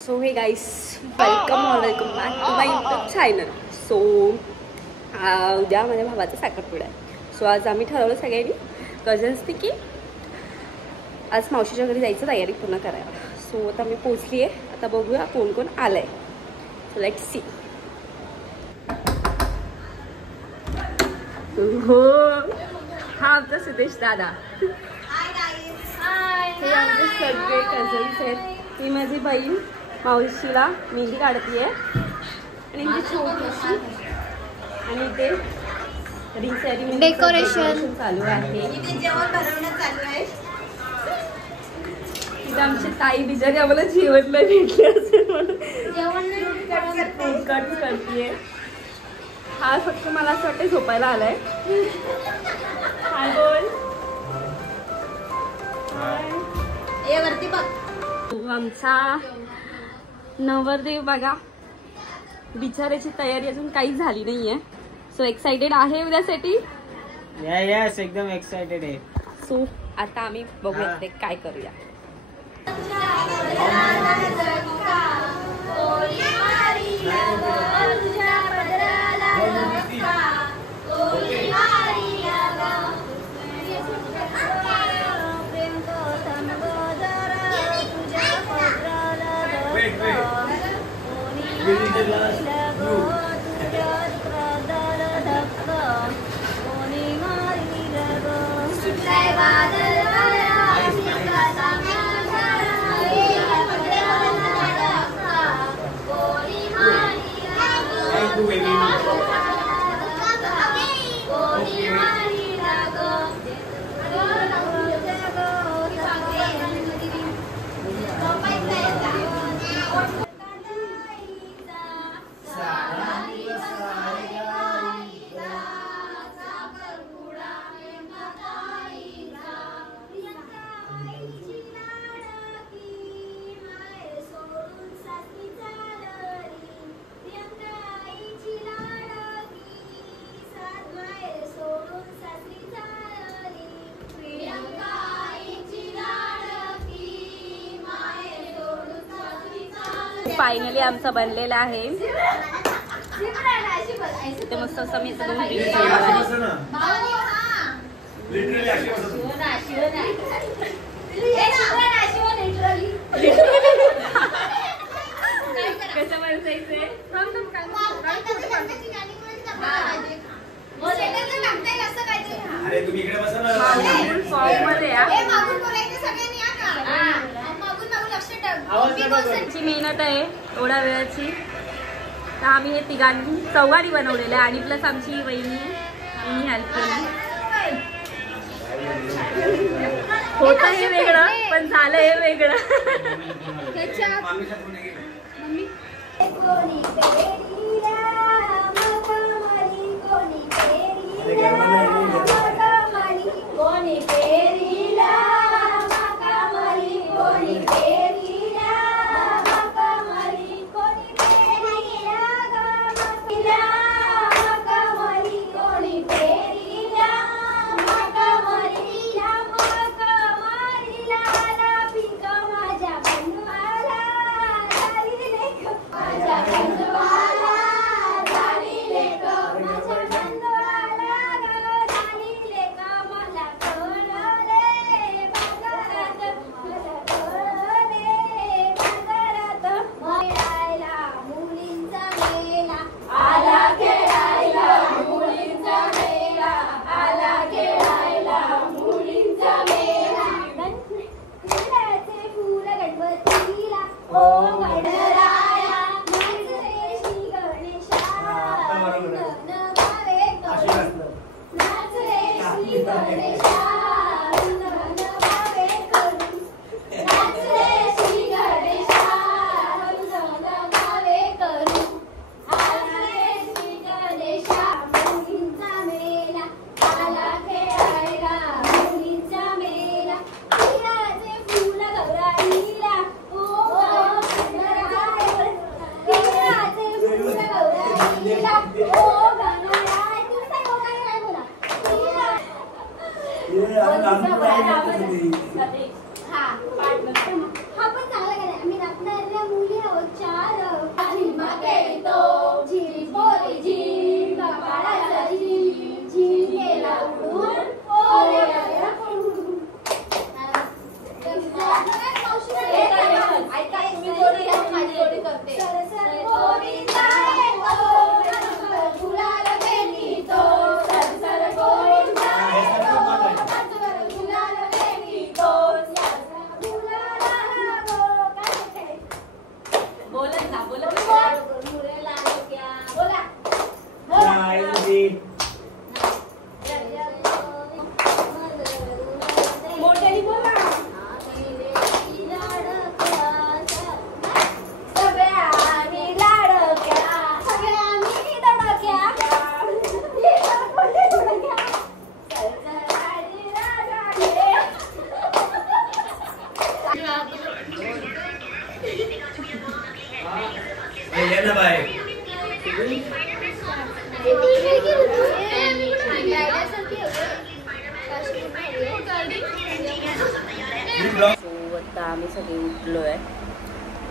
So hey guys, welcome back to my YouTube channel. So उद्या माझ्या भावाचा साखरपुडा आहे. सो आज आम्ही ठरवलं सगळ्यांनी कझन्सनी की आज मावशीच्या घरी जायचं, तयारी पूर्ण करायला. सो आता मी पोचली आहे. आता बघूया कोण कोण आलं आहे. So let's see. हो, हा आमचा सिद्धेश दादा. हे आमचे सगळे कझन्स आहेत. ही माझी बहीण मावशीला मेहंदी काढतीये आणि ती छोटीशी, आणि ते रिंग सेरेमनी डेकोरेशन चालू आहे. जेवण बनवणं चालू आहे. तिथे आमची ताई बिचारी आम्हाला जेवण नाही भेटले असेल म्हणून जेवण कट करतीये. हा फक्त मला असं वाटतं झोपायला आलाय. हाय बोल. हाय. वरती बघ. आमचा नवरदेव बघा, बिचाराची तयारी अजून काही झाली नाहीये. सो एक्साइटेड आहे उद्यासाठी. यस, एकदम एक्साइटेड आहे. सो आता आम्ही बघूया ते काय करूया. फायनली आमचा बनलेला आहे. ते मस्त असं मी सगळं कसं बसायचंय. फॉर्म मध्ये ची मेहनत आहे एवढ्या वेळाची. तर आम्ही हे चौघांनी बनवलेलं आहे आणि प्लस आमची वहिनी हेल्प केली. होतं हे वेगळं, पण झालं हे वेगळं. बोलत ना बोलत बोला मोठ्याने बोला आता आम्ही सगळे उठलो आहे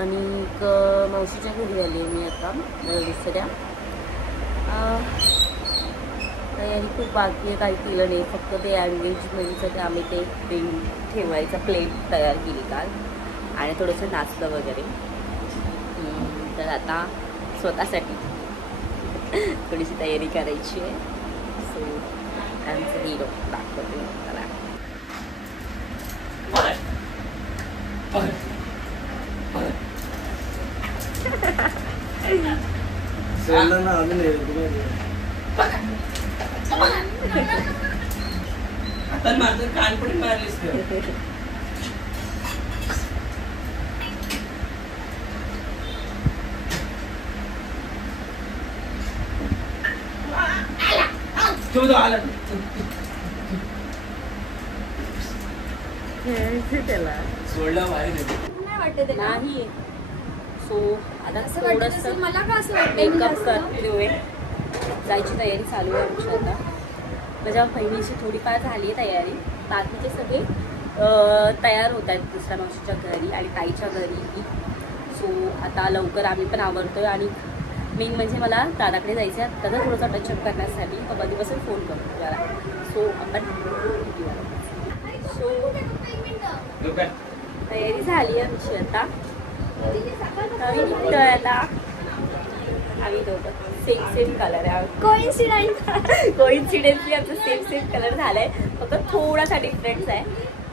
आणि मावशीच्या घरी आली आहे मी आता दुसऱ्या तयारी खूप बाकी आहे, काही केलं नाही, फक्त ते एंगेजमेंटचं आम्ही ते रिंग ठेवायचा प्लेट तयार केली काल आणि थोडंसं नाचलं वगैरे. तर आता स्वतःसाठी थोडीशी तयारी करायची आहे. सो आमचं हिरो दाखवते त्याला. आता माझं कान पण मारलीस त्याला सोडला बाहेर नाही. सो आता थोडंसं मला का असं वाटतं मेकअप करतोय, जायची तयारी चालू आहे आमची. आता माझ्या बहिणीची थोडीफार झाली आहे तयारी, बाकीचे सगळे तयार होत आहेत दुसऱ्या मावशीच्या घरी आणि ताईच्या घरी. सो आता लवकर आम्ही पण आवरतोय आणि मेन म्हणजे मला दादाकडे जायचं आहे त्याचा थोडासा टचअप करण्यासाठी. कधीपासून फोन करतो त्याला. सो आपण तयारी झाली आहे आमची. आता आम्ही निघतोय. आता आम्ही दोघं सेम कलर आहे. कोइन्सिडेंटली आमचं सेम कलर झालाय, फक्त थोडासा डिफरन्स आहे.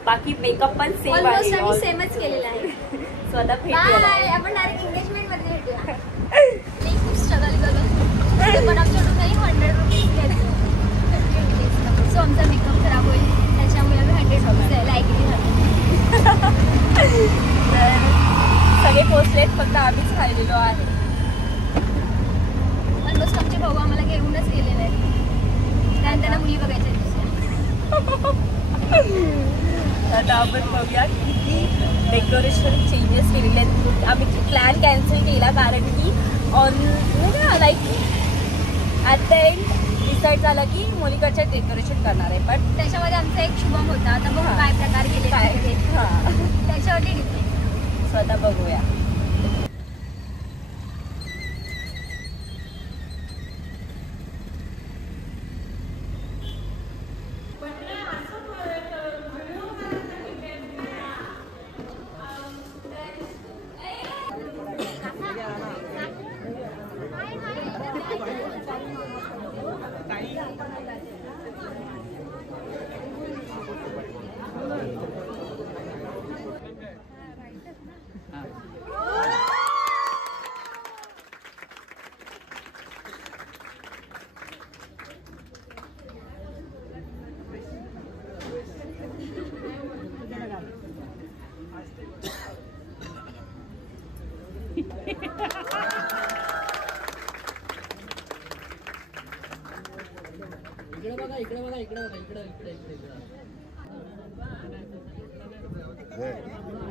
बाकी मेकअप पण सेम आहे, सेमच केलेला आहे. सो आता भेटूया आपण डायरेक्ट एंगेजमेंट मध्ये भेटूया. खूप स्ट्रगल करून पण आमच्याकडून काही 100 रुपीज घेतले. सो आमचा मेकअप खराब होईल त्याच्यामुळे आम्ही 100 रुपीज द्यायला ऐकली झाली. तर सगळे पोचलेत, फक्त आम्हीच खाल्लेलो आहे. ऑलमोस्ट आमचे भाऊ आम्हाला घेऊनच गेलेले आहेत, कारण त्यांना मुली बघायच्या दुसऱ्या. आता आपण बघूया किती डेकोरेशन चेंजेस केलेले आहेत. आम्ही प्लॅन कॅन्सल केला कारण की on like at the end decide झालं की मुलीकडच्या डेकोरेशन करणार आहे. पण त्याच्यामध्ये आमचा एक शुभम होता. आता बघू काय प्रकार केले काय त्याच्यावरती डिपेंड. स्वतः बघूया.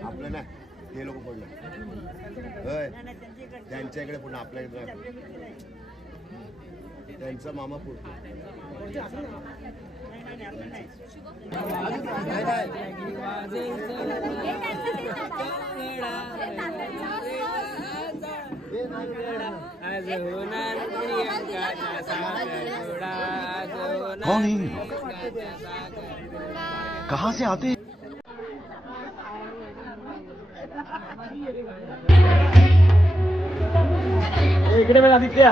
आपलं ना ते लोक पडलं त्यांच्या इकडे पुन्हा आपल्या इकडे त्यांचा मामा पुढतो. कौन है? कहाँ से आते? इकडे बघ आदित्य.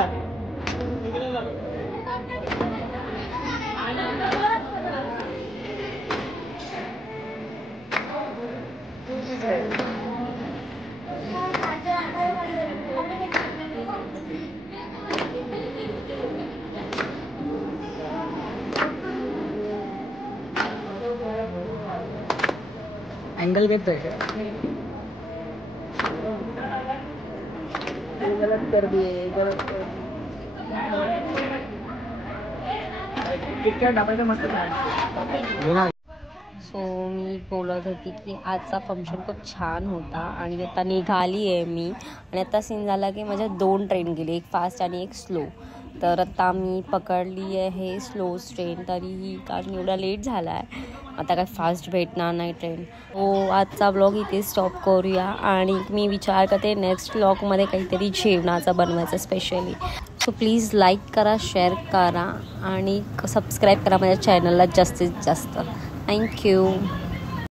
अँगल घेतोय का गलत कर दिए गलत कर किटकॅट डाबायचं मस्त सो मी बोलत होती की आजचा फंक्शन खूप छान होता आणि आता निघाली आहे मी आणि आता सीन झाला की माझ्या 2 ट्रेन गेली, एक फास्ट आणि एक स्लो. तर आता मी पकडली आहे स्लो ट्रेन, तरीही कारण एवढा लेट झाला आहे आता काय फास्ट भेटणार नाही ट्रेन. हो आजचा ब्लॉग इथे स्टॉप करूया आणि मी विचार करते नेक्स्ट ब्लॉगमध्ये काहीतरी जेवणाचं बनवायचं स्पेशली. सो प्लीज लाईक करा, शेअर करा आणि सबस्क्राईब करा माझ्या चॅनलला जास्तीत जास्त. थँक्यू.